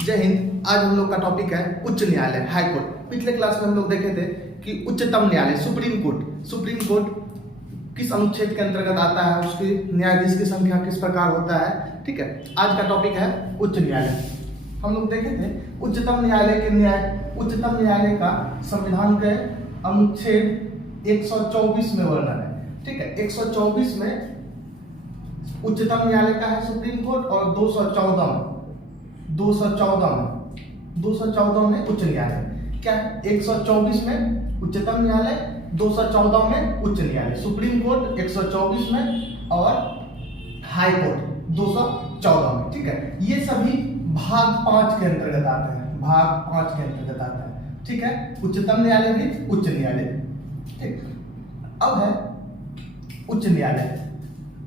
जय हिंद। आज हम लोग का टॉपिक है उच्च न्यायालय, हाई कोर्ट। पिछले क्लास में हम लोग देखे थे कि उच्चतम न्यायालय सुप्रीम कोर्ट किस अनुच्छेद के अंतर्गत आता है, उसके न्यायाधीश की संख्या किस प्रकार होता है। ठीक है, आज का टॉपिक है उच्च न्यायालय। हम लोग देखे थे उच्चतम न्यायालय का संविधान के अनुच्छेद 124 में वर्णन है। ठीक है, 124 में उच्चतम न्यायालय का है सुप्रीम कोर्ट और 214 में उच्च न्यायालय। क्या है? 124 में उच्चतम न्यायालय, 214 में उच्च न्यायालय। सुप्रीम कोर्ट 124 में और हाई कोर्ट 214 में। ठीक है, ये सभी भाग 5 के अंतर्गत आते हैं। ठीक है, उच्चतम न्यायालय भी उच्च न्यायालय। ठीक, अब है उच्च न्यायालय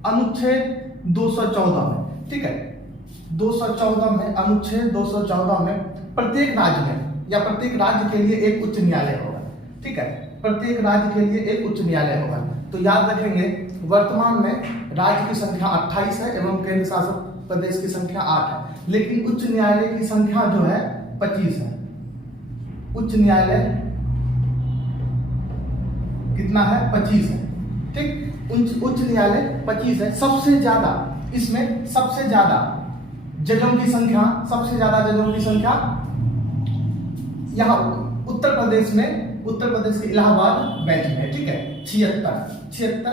अनुच्छेद 214 में। ठीक है, 214 में अनुच्छेद 214 में प्रत्येक राज्य में या प्रत्येक राज्य के लिए एक उच्च न्यायालय होगा। ठीक है, प्रत्येक राज्य के लिए एक उच्च न्यायालय होगा। तो याद रखेंगे, वर्तमान में राज्य की संख्या 28 है एवं केंद्र शासित प्रदेश की संख्या 8 है, लेकिन उच्च न्यायालय की संख्या जो है 25 है। उच्च न्यायालय कितना है? 25 है। ठीक, उच्च न्यायालय 25 है। सबसे ज्यादा जजों की संख्या यहाँ उत्तर प्रदेश के इलाहाबाद बेंच में है। ठीक है, 76।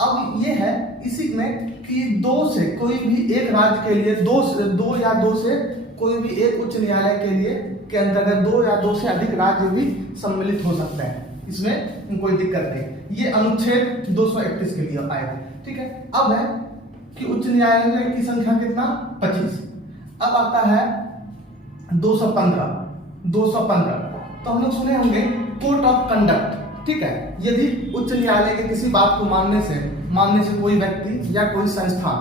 अब ये है इसी में कि दो से कोई भी एक राज्य के लिए दो से कोई भी एक उच्च न्यायालय के लिए के अंतर्गत 2 या 2 से अधिक राज्य भी सम्मिलित हो सकते हैं। इसमें कोई दिक्कत नहीं। ये अनुच्छेद 231 के लिए आए थे। ठीक है, अब है कि उच्च न्यायालय की संख्या कितना? 25। अब आता है 215। तो हम लोग सुने होंगे कोर्ट ऑफ कंडक्ट। ठीक है, यदि उच्च न्यायालय के किसी बात को मानने से कोई व्यक्ति या कोई संस्था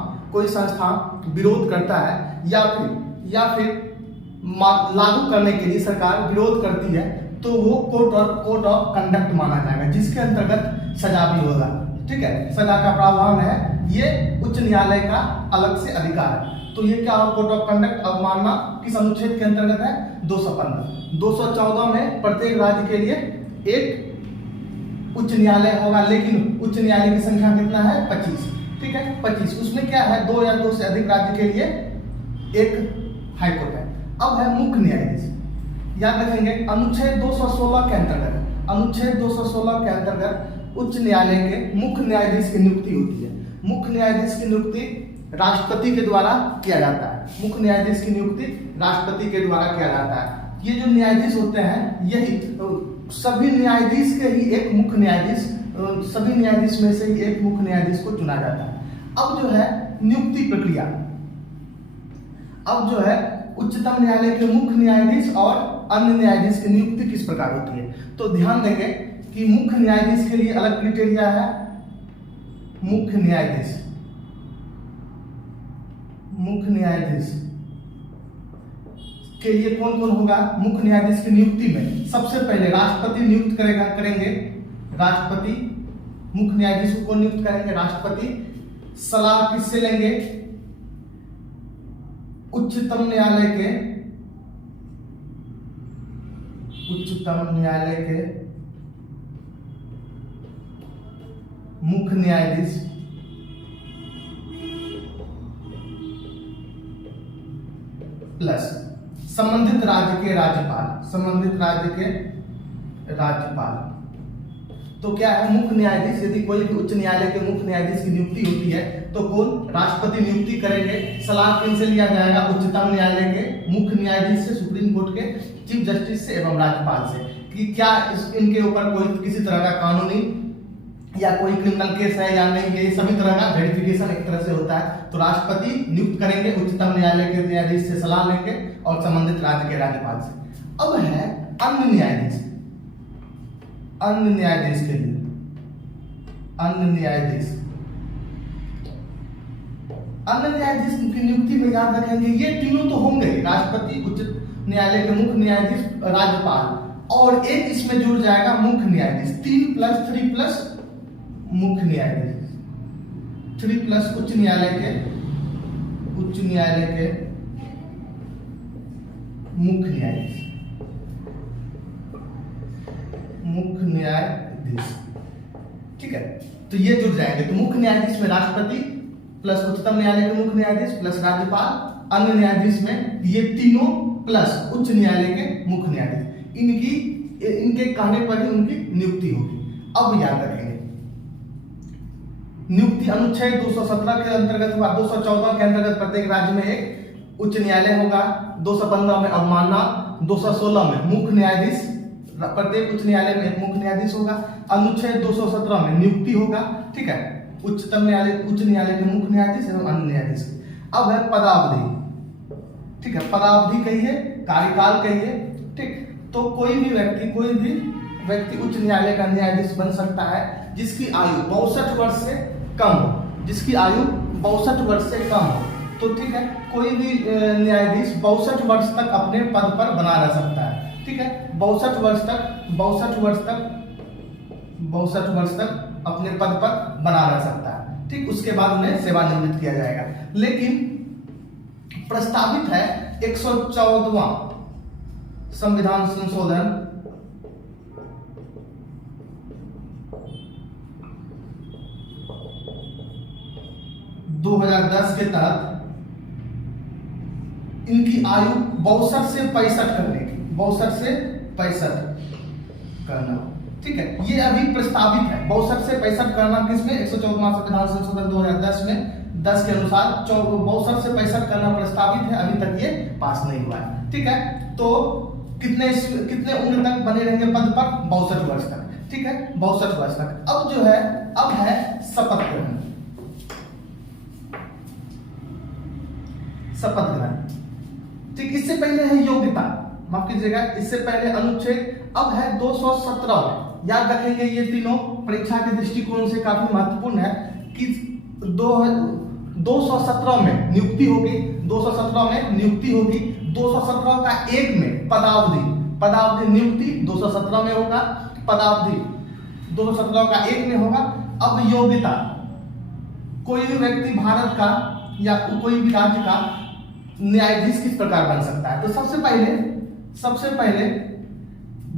विरोध करता है या फिर लागू करने के लिए सरकार विरोध करती है, तो वो कोर्ट ऑफ कंडक्ट माना जाएगा, जिसके अंतर्गत सजा भी होगा। ठीक है, सजा का प्रावधान है। ये उच्च न्यायालय का अलग से अधिकार है। तो ये क्या कोर्ट ऑफ कंडक्ट अवमानना किस अनुच्छेद के अंतर्गत है? 215। 214 में प्रत्येक राज्य के लिए एक उच्च न्यायालय होगा, लेकिन उच्च न्यायालय की संख्या कितना है? 25। ठीक है, 25। उसमें क्या है? 2 या 2 से अधिक राज्य के लिए एक हाई कोर्ट है। अब है मुख्य न्यायाधीश। याद रखेंगे, अनुच्छेद 216 के अंतर्गत उच्च न्यायालय के मुख्य न्यायाधीश की नियुक्ति होती है। मुख्य न्यायाधीश की नियुक्ति राष्ट्रपति के द्वारा किया जाता है। ये जो न्यायाधीश होते हैं, यही सभी न्यायाधीश के ही एक मुख्य न्यायाधीश, सभी न्यायाधीश में से ही एक मुख्य न्यायाधीश को चुना जाता है। अब जो है नियुक्ति प्रक्रिया, अब जो है उच्चतम न्यायालय के मुख्य न्यायाधीश और अन्य न्यायाधीश की नियुक्ति किस प्रकार होती है। तो ध्यान देंगे कि मुख्य न्यायाधीश के लिए अलग क्राइटेरिया है। मुख्य न्यायाधीश के लिए कौन कौन होगा? मुख्य न्यायाधीश की नियुक्ति में सबसे पहले राष्ट्रपति नियुक्त करेंगे। राष्ट्रपति मुख्य न्यायाधीश को नियुक्त करेंगे, राष्ट्रपति। सलाह किससे लेंगे? उच्चतम न्यायालय के मुख्य न्यायाधीश प्लस संबंधित राज्य के राज्यपाल। तो क्या है? मुख्य न्यायाधीश, यदि कोई भी उच्च न्यायालय के मुख्य न्यायाधीश की नियुक्ति होती है तो कौन? राष्ट्रपति नियुक्ति करेंगे। सलाह किनसे लिया जाएगा? उच्चतम न्यायालय के मुख्य न्यायाधीश से, सुप्रीम कोर्ट के चीफ जस्टिस से एवं राज्यपाल से, कि क्या इनके ऊपर कोई किसी तरह का कानूनी या कोई क्रिमिनल केस है या नहीं। ये सभी तरह का वेरिफिकेशन एक तरह से होता है। तो राष्ट्रपति नियुक्त करेंगे, उच्चतम न्यायालय के न्यायाधीश से सलाह लेंगे और संबंधित राज्य के राज्यपाल से। अब है अन्य न्यायाधीश के लिए अन्य न्यायाधीश की नियुक्ति में याद रखेंगे, ये तीनों तो होंगे, राष्ट्रपति, उच्च न्यायालय के मुख्य न्यायाधीश, राज्यपाल, और एक इसमें जुड़ जाएगा मुख्य न्यायाधीश। 3+3+ मुख्य न्यायाधीश, 3+ उच्च न्यायालय के मुख्य न्यायाधीश, मुख्य न्यायाधीश, ठीक है। तो ये जुड़ जाएंगे। तो मुख्य न्यायाधीश में राष्ट्रपति प्लस उच्चतम न्यायालय के मुख्य न्यायाधीश प्लस राज्यपाल, अन्य न्यायाधीश में ये तीनों प्लस उच्च न्यायालय के मुख्य न्यायाधीश, इनके कहने पर ही उनकी नियुक्ति होगी। अब याद रखेंगे नियुक्ति अनुच्छेद 217 के अंतर्गत हुआ, 214 के अंतर्गत प्रत्येक राज्य में एक उच्च न्यायालय होगा, 215 में अवमानना, 216 में मुख्य न्यायाधीश, प्रत्येक उच्च न्यायालय में एक मुख्य न्यायाधीश होगा, अनुच्छेद 217 में नियुक्ति होगा, ठीक है, उच्चतम न्यायालय, उच्च न्यायालय के मुख्य न्यायाधीश एवं अन्य न्यायाधीश। अब है पदावधि, ठीक है, पदावधि कहिए, कार्यकाल कहिए, ठीक। तो कोई भी व्यक्ति उच्च न्यायालय का न्यायाधीश बन सकता है जिसकी आयु 62 वर्ष से कम हो, जिसकी आयु 62 वर्ष से कम हो। तो ठीक है, कोई भी न्यायाधीश 62 वर्ष तक अपने पद पर बना रह सकता है, ठीक है, 62 वर्ष तक अपने पद पर बना रह सकता है, ठीक। उसके बाद उन्हें सेवानिवृत्त किया जाएगा। लेकिन प्रस्तावित है 114वां संविधान संशोधन 2010 के तहत इनकी आयु 62 से 65 करने की, 62 से 65 करना, ठीक है। ये अभी प्रस्तावित है, 62 से 65 करना किसमें, 114वां संविधान संशोधन 2010 में 10 के अनुसार 62 से 65 करना प्रस्तावित है, अभी तक ये पास नहीं हुआ है, ठीक है। तो कितने उम्र तक बने रहेंगे पद पर, 62 वर्ष तक, ठीक है, 62 वर्ष तक। अब जो है, अब है शपथ ग्रहण, शपथ ग्रहण, ठीक। इससे पहले है योग्यता, माफ कीजिएगा, इससे पहले अनुच्छेद, अब है 217। याद रखेंगे ये तीनों परीक्षा के दृष्टिकोण से काफी महत्वपूर्ण है कि 217 में नियुक्ति होगी, 217 में नियुक्ति होगी, 217 का 1 में पदावधि नियुक्ति 217 में होगा, पदावधि 217 का 1 में होगा। अब योग्यता, कोई भी व्यक्ति भारत का या कोई भी राज्य का न्यायाधीश किस प्रकार बन सकता है। तो सबसे पहले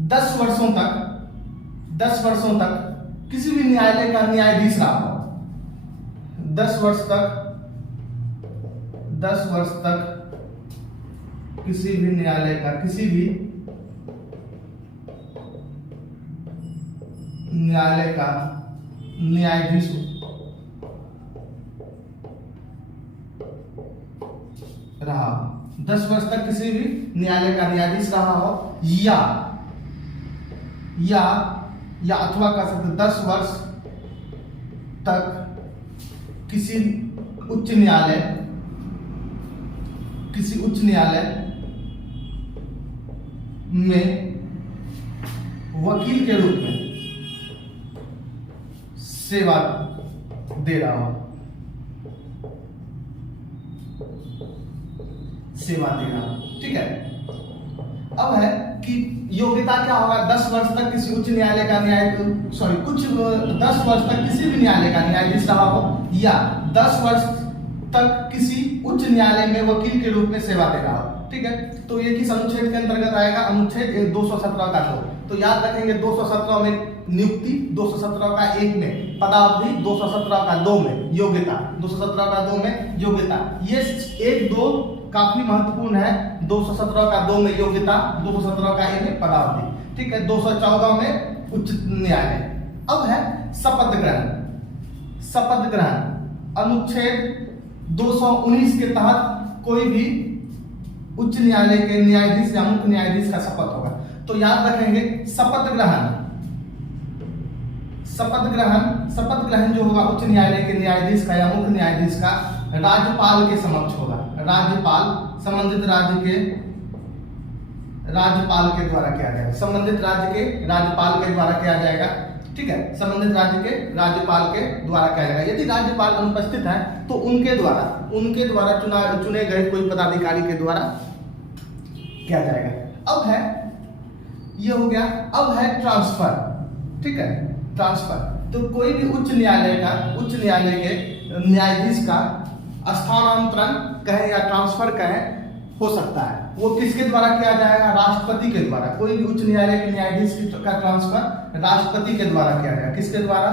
10 वर्षों तक किसी भी न्यायालय का न्यायाधीश रहा हो, 10 वर्ष तक किसी भी न्यायालय का, किसी भी न्यायालय का न्यायाधीश रहा हो, 10 वर्ष तक किसी भी न्यायालय का न्यायाधीश रहा हो, या अथवा कर सकते 10 वर्ष तक किसी उच्च न्यायालय में वकील के रूप में सेवा दे रहा हो, ठीक है। अब है कि योग्यता क्या होगा, 10 वर्ष तक किसी उच्च न्यायालय का 10 वर्ष तक किसी भी न्यायालय का न्यायाधीश रहा हो, या 10 वर्ष तक किसी उच्च न्यायालय में वकील के रूप में सेवा दे रहा हो, ठीक है। तो ये किस अनुच्छेद के अंतर्गत आएगा, अनुच्छेद 217 का 2। तो याद रखेंगे 217 में नियुक्ति, 217 का 1 में पदावधि, 217 का 2 में योग्यता, 217 का 2 में योग्यता। ये 1-2 काफी महत्वपूर्ण है, 217 का 2 में योग्यता, 217 का 1 में पदावधि, ठीक है, 214 में उच्च न्यायालय। अब है शपथ ग्रहण अनुच्छेद 219 के तहत कोई भी उच्च न्यायालय के न्यायाधीश या मुख्य न्यायाधीश का शपथ होगा। तो याद रखेंगे शपथ ग्रहण जो होगा उच्च न्यायालय के न्यायाधीश का या मुख्य न्यायाधीश का राज्यपाल के समक्ष होगा, संबंधित राज्य के राज्यपाल के द्वारा किया जाएगा, संबंधित राज्य के राज्यपाल के द्वारा किया जाएगा, ठीक है, संबंधित राज्य के राज्यपाल के द्वारा किया जाएगा। यदि राज्यपाल अनुपस्थित है तो उनके द्वारा चुने गए कोई पदाधिकारी के द्वारा किया जाएगा। अब है, ये हो गया। अब है ट्रांसफर, ठीक है, ट्रांसफर। तो कोई भी उच्च न्यायालय के न्यायाधीश का स्थानांतरण कहें या ट्रांसफर कहें, हो सकता है, वो किसके द्वारा किया जाएगा? राष्ट्रपति के द्वारा। कोई भी उच्च न्यायालय के न्यायाधीश का ट्रांसफर राष्ट्रपति के द्वारा किया जाएगा। किसके द्वारा?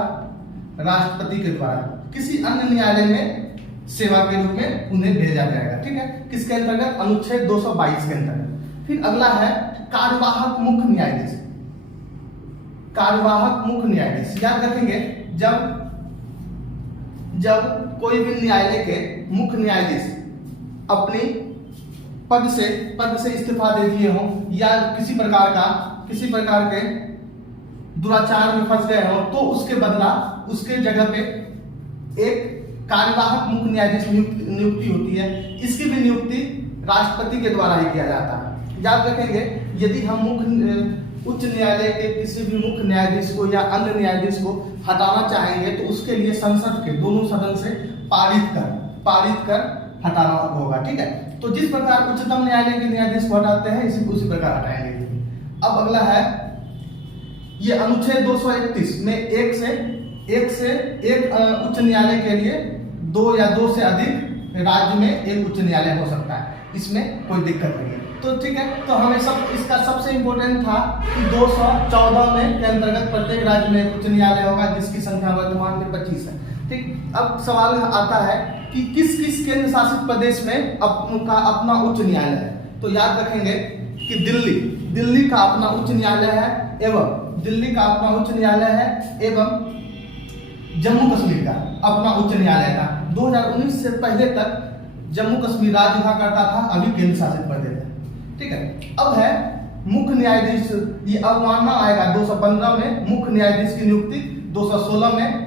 राष्ट्रपति के द्वारा। किसी अन्य न्यायालय में सेवा के रूप में उन्हें भेजा जाएगा। ठीक है, किसके अंतर्गत? अनुच्छेद 222 के अंतर्गत। फिर अगला है कार्यवाहक मुख्य न्यायाधीश। कार्यवाहक मुख्य न्यायाधीश याद रखेंगे, जब कोई भी न्यायालय के मुख्य न्यायाधीश अपनी पद से इस्तीफा दे दिए हों या किसी प्रकार के दुराचार में फंस गए हों, तो उसके बदला उसके जगह पे एक कार्यवाहक मुख्य न्यायाधीश नियुक्ति होती है। इसकी भी नियुक्ति राष्ट्रपति के द्वारा ही किया जाता है। याद रखेंगे, यदि हम उच्च न्यायालय के किसी भी मुख्य न्यायाधीश को या अन्य न्यायाधीश को हटाना चाहेंगे तो उसके लिए संसद के दोनों सदन से पारित कर हटाना होगा। ठीक है, तो जिस प्रकार उच्चतम न्यायालय के न्यायाधीश को हटाते हैं उसी प्रकार हटाएंगे। अब अगला है ये अनुच्छेद 231 में एक से एक उच्च न्यायालय के लिए दो या दो से अधिक राज्य में एक उच्च न्यायालय हो सकता है। इसमें कोई दिक्कत नहीं है। तो ठीक है, तो हमें इसका सबसे इम्पोर्टेंट था कि 214 में के अंतर्गत प्रत्येक राज्य में एक उच्च न्यायालय होगा, जिसकी संख्या वर्तमान में 25 है। ठीक, अब सवाल आता है कि किस किस केंद्र शासित प्रदेश में अपना उच्च न्यायालय है। तो याद रखेंगे कि दिल्ली का अपना उच्च न्यायालय है एवं जम्मू कश्मीर का अपना उच्च न्यायालय था। 2019 से पहले तक जम्मू कश्मीर राज्य हुआ करता था, अभी केंद्र शासित प्रदेश है। ठीक है, अब है मुख्य न्यायाधीश। ये अवमानना आएगा 215 में मुख्य न्यायाधीश की नियुक्ति, 216 में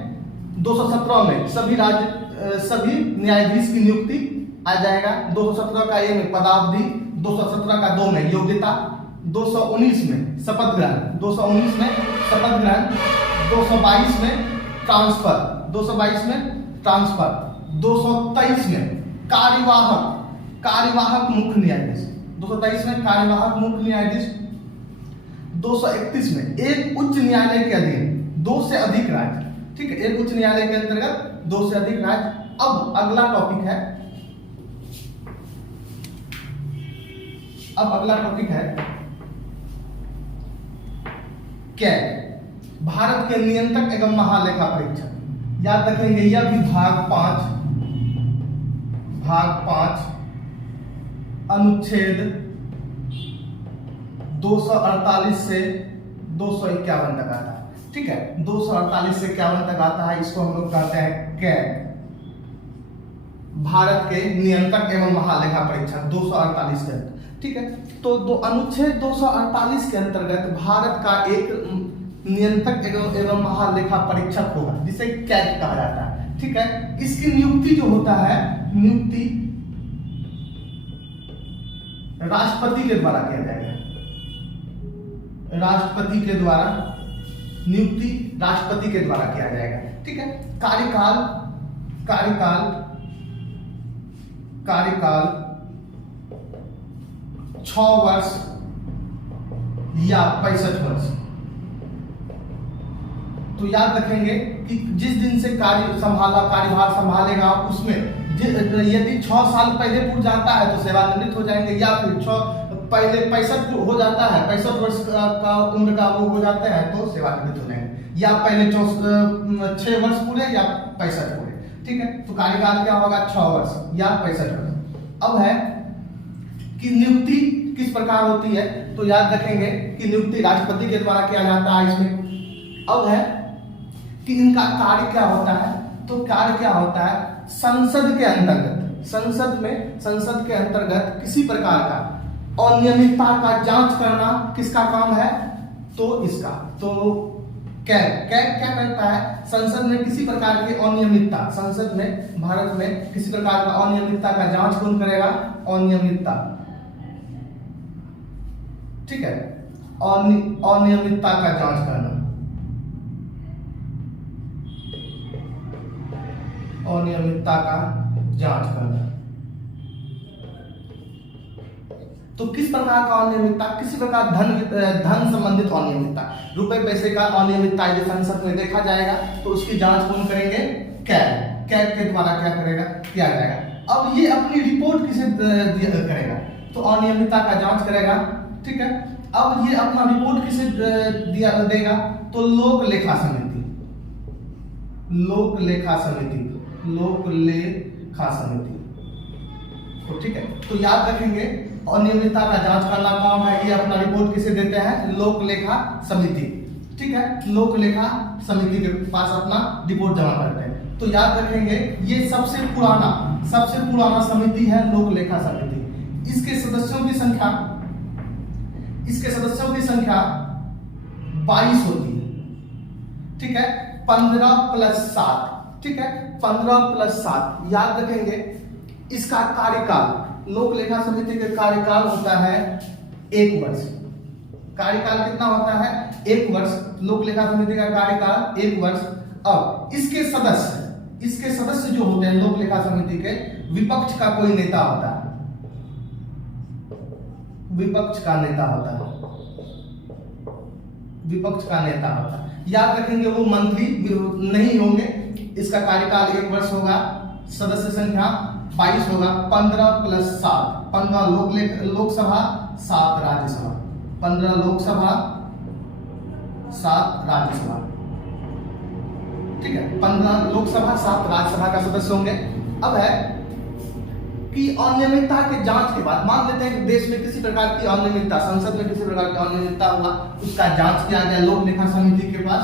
217 में सभी न्यायाधीश की नियुक्ति आ जाएगा। 217 का ए में पदावधि, 217 का 2 में योग्यता, 219 में शपथ ग्रहण, 222 में ट्रांसफर, 223 में कार्यवाहक मुख्य न्यायाधीश, 223 में कार्यवाहक मुख्य न्यायाधीश, 231 में एक उच्च न्यायालय के अधीन 2 से अधिक राज्य। ठीक है, एक उच्च न्यायालय के अंतर्गत 2 से अधिक राज्य। अब अगला टॉपिक है कैग, भारत के नियंत्रक एवं महालेखा परीक्षक। याद रखेंगे, यह भी भाग 5 अनुच्छेद 248 से 251 तक आता है। ठीक है, 248 से 51 तक आता है। इसको हम लोग कहते हैं कैग, भारत के नियंत्रक एवं महालेखा परीक्षक, 248 के अंतर्गत। ठीक है, तो अनुच्छेद 248 के अंतर्गत भारत का एक नियंत्रक एवं महालेखा परीक्षक होगा, जिसे कैग कहा जाता है। ठीक है, इसकी नियुक्ति जो होता है, राष्ट्रपति के द्वारा किया जाएगा। राष्ट्रपति के द्वारा किया जाएगा। ठीक है, कार्यकाल 6 वर्ष या 65 वर्ष। तो याद रखेंगे कि जिस दिन से कार्यभार संभालेगा उसमें यदि 6 साल पहले पूछ जाता है तो सेवानिवृत्त हो जाएंगे, या फिर पहले 65 हो जाता है, 65 वर्ष का उम्र का वो हो जाते हैं तो सेवानिवृत्त हो जाएंगे, या पहले 6 वर्ष पूरे या 65 पूरे। ठीक है, तो कार्यकाल क्या होगा? 6 वर्ष या 65 वर्ष। अब है कि नियुक्ति किस प्रकार होती है, तो याद रखेंगे कि नियुक्ति राष्ट्रपति के द्वारा किया जाता है इसमें। अब है कि इनका कार्य क्या होता है, तो कार्य क्या होता है, संसद के अंतर्गत किसी प्रकार का अनियमितता का जांच करना किसका काम है, तो इसका तो कैग क्या करता है, संसद में किसी प्रकार की अनियमितता, संसद में भारत में किसी प्रकार का अनियमितता का जांच कौन करेगा? अनियमितता। ठीक है, अनियमितता का जांच करना, अनियमितता का जांच करना। तो किस प्रकार का अनियमितता? किसी प्रकार धन संबंधित अनियमितता, रुपए पैसे का अनियमितता यदि संसद में देखा जाएगा तो उसकी जांच कौन करेंगे? कैग के द्वारा क्या किया जाएगा। अब ये अपनी रिपोर्ट किसे करेगा? तो अनियमितता का जांच करेगा, ठीक है। अब ये अपना रिपोर्ट किसे दिया देगा, तो लोक लेखा समिति, लोक लेखा समिति, लोक लेखा समिति, तो ठीक है। तो याद रखेंगे अनियमितता का जांच करना काम है, ये अपना रिपोर्ट किसे देते हैं, लोक लेखा समिति, ठीक है। लोक लेखा समिति के पास अपना रिपोर्ट जमा करते हैं। तो याद रखेंगे ये सबसे पुराना समिति है लोक लेखा समिति। इसके सदस्यों की संख्या 22 होती है, ठीक है। 15 + 7, ठीक है, 15 + 7। याद रखेंगे इसका कार्यकाल, लोक लेखा समिति का कार्यकाल होता है 1 वर्ष। कार्यकाल कितना होता है, 1 वर्ष। लोक लेखा समिति का कार्यकाल 1 वर्ष। अब इसके सदस्य जो होते हैं लोक लेखा समिति के, विपक्ष का कोई नेता होता है, विपक्ष का नेता होता है, विपक्ष का नेता होता है। याद रखेंगे वो मंत्री नहीं होंगे। इसका कार्यकाल 1 वर्ष होगा, सदस्य संख्या 22 होगा। 15 + 7, 15 लोकसभा, 7 राज्यसभा, 15 लोकसभा, 7 राज्यसभा, ठीक है। 15 लोकसभा, 7 राज्यसभा का सदस्य होंगे। अब है कि अनियमितता के जांच के बाद, मान लेते हैं कि देश में किसी प्रकार की अनियमितता, संसद में किसी प्रकार की अनियमितता हुआ, उसका जांच किया गया लोक लेखा समिति के पास,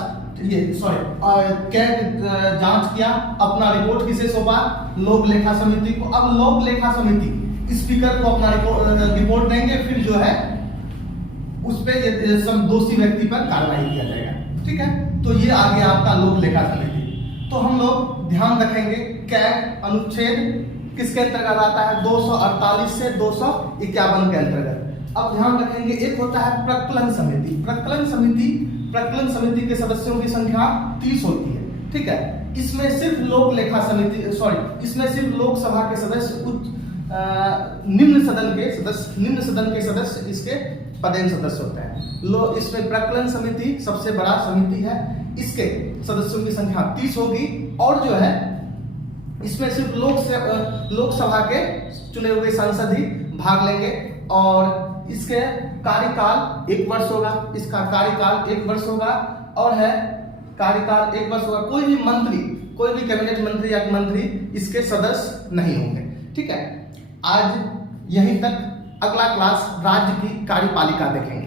जांच किया, अपना रिपोर्ट किसे सौंपा, लोक लेखा समिति को। अब लोक लेखा समिति स्पीकर को अपना रिपोर्ट देंगे, फिर जो है उस पे दोषी व्यक्ति पर कार्रवाई किया जाएगा, ठीक है। तो ये आ गया आपका लोक लेखा समिति। तो हम लोग ध्यान रखेंगे कैग अनुच्छेद किसके अंतर्गत आता है, 248 से 251 के अंतर्गत। अब ध्यान रखेंगे एक होता है प्रकलन समिति। प्रकलन समिति के सदस्यों की संख्या 30 होती है, ठीक है। इसमें सिर्फ लोक लेखा समिति इसमें सिर्फ लोकसभा के सदस्य, निम्न सदन के सदस्य इसके पदेन सदस्य होते हैं। इसमें प्रकलन समिति सबसे बड़ा समिति है, इसके सदस्यों की संख्या 30 होगी। और जो है इसमें सिर्फ लोकसभा के चुने हुए सांसद ही भाग लेंगे, और इसके कार्यकाल 1 वर्ष होगा। इसका कार्यकाल 1 वर्ष होगा, और है कार्यकाल 1 वर्ष होगा। कोई भी कैबिनेट मंत्री या मंत्री इसके सदस्य नहीं होंगे, ठीक है। आज यहीं तक, अगला क्लास राज्य की कार्यपालिका देखेंगे।